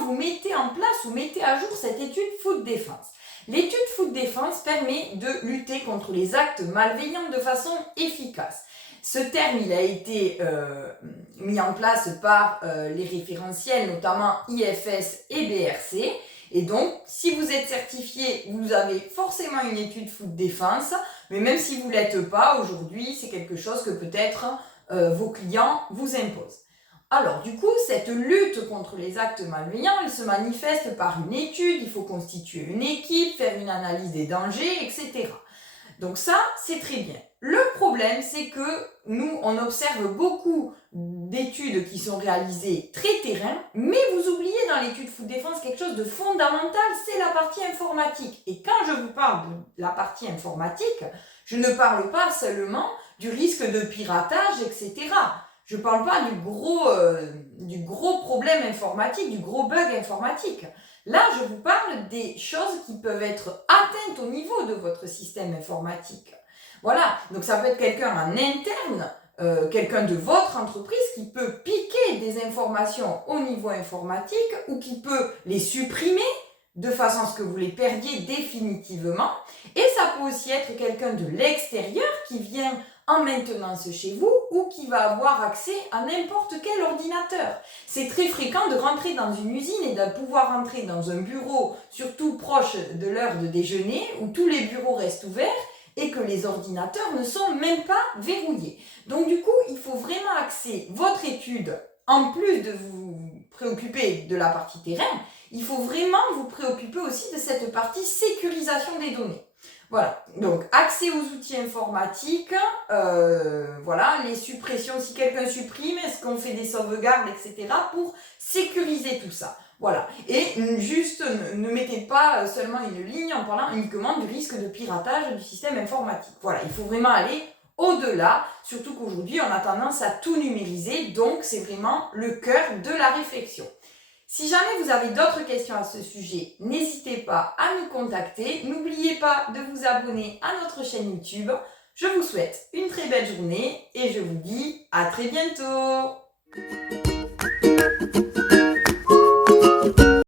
vous mettez en place ou mettez à jour cette étude Food Defense? L'étude Food Defense permet de lutter contre les actes malveillants de façon efficace. Ce terme, il a été mis en place par les référentiels, notamment IFS et BRC. Et donc, si vous êtes certifié, vous avez forcément une étude Food Defense, mais même si vous ne l'êtes pas, aujourd'hui, c'est quelque chose que peut-être vos clients vous imposent. Alors, du coup, cette lutte contre les actes malveillants, elle se manifeste par une étude, il faut constituer une équipe, faire une analyse des dangers, etc. Donc ça, c'est très bien. Le problème, c'est que nous, on observe beaucoup d'études qui sont réalisées très terrain, mais vous oubliez dans l'étude Food Defense quelque chose de fondamental, c'est la partie informatique. Et quand je vous parle de la partie informatique, je ne parle pas seulement du risque de piratage, etc. Je ne parle pas du gros problème informatique, du gros bug informatique. Là, je vous parle des choses qui peuvent être atteintes au niveau de votre système informatique. Voilà, donc ça peut être quelqu'un en interne, quelqu'un de votre entreprise qui peut piquer des informations au niveau informatique ou qui peut les supprimer de façon à ce que vous les perdiez définitivement. Et ça peut aussi être quelqu'un de l'extérieur qui vient en maintenance chez vous ou qui va avoir accès à n'importe quel ordinateur. C'est très fréquent de rentrer dans une usine et de pouvoir entrer dans un bureau, surtout proche de l'heure de déjeuner, où tous les bureaux restent ouverts et que les ordinateurs ne sont même pas verrouillés. Donc du coup, il faut vraiment axer votre étude, en plus de vous préoccuper de la partie terrain, il faut vraiment vous préoccuper aussi de cette partie sécurisation des données. Voilà, donc accès aux outils informatiques, voilà, les suppressions, si quelqu'un supprime, est-ce qu'on fait des sauvegardes, etc. pour sécuriser tout ça. Voilà, et juste ne mettez pas seulement une ligne en parlant uniquement du risque de piratage du système informatique. Voilà, il faut vraiment aller au-delà, surtout qu'aujourd'hui on a tendance à tout numériser, donc c'est vraiment le cœur de la réflexion. Si jamais vous avez d'autres questions à ce sujet, n'hésitez pas à nous contacter. N'oubliez pas de vous abonner à notre chaîne YouTube. Je vous souhaite une très belle journée et je vous dis à très bientôt.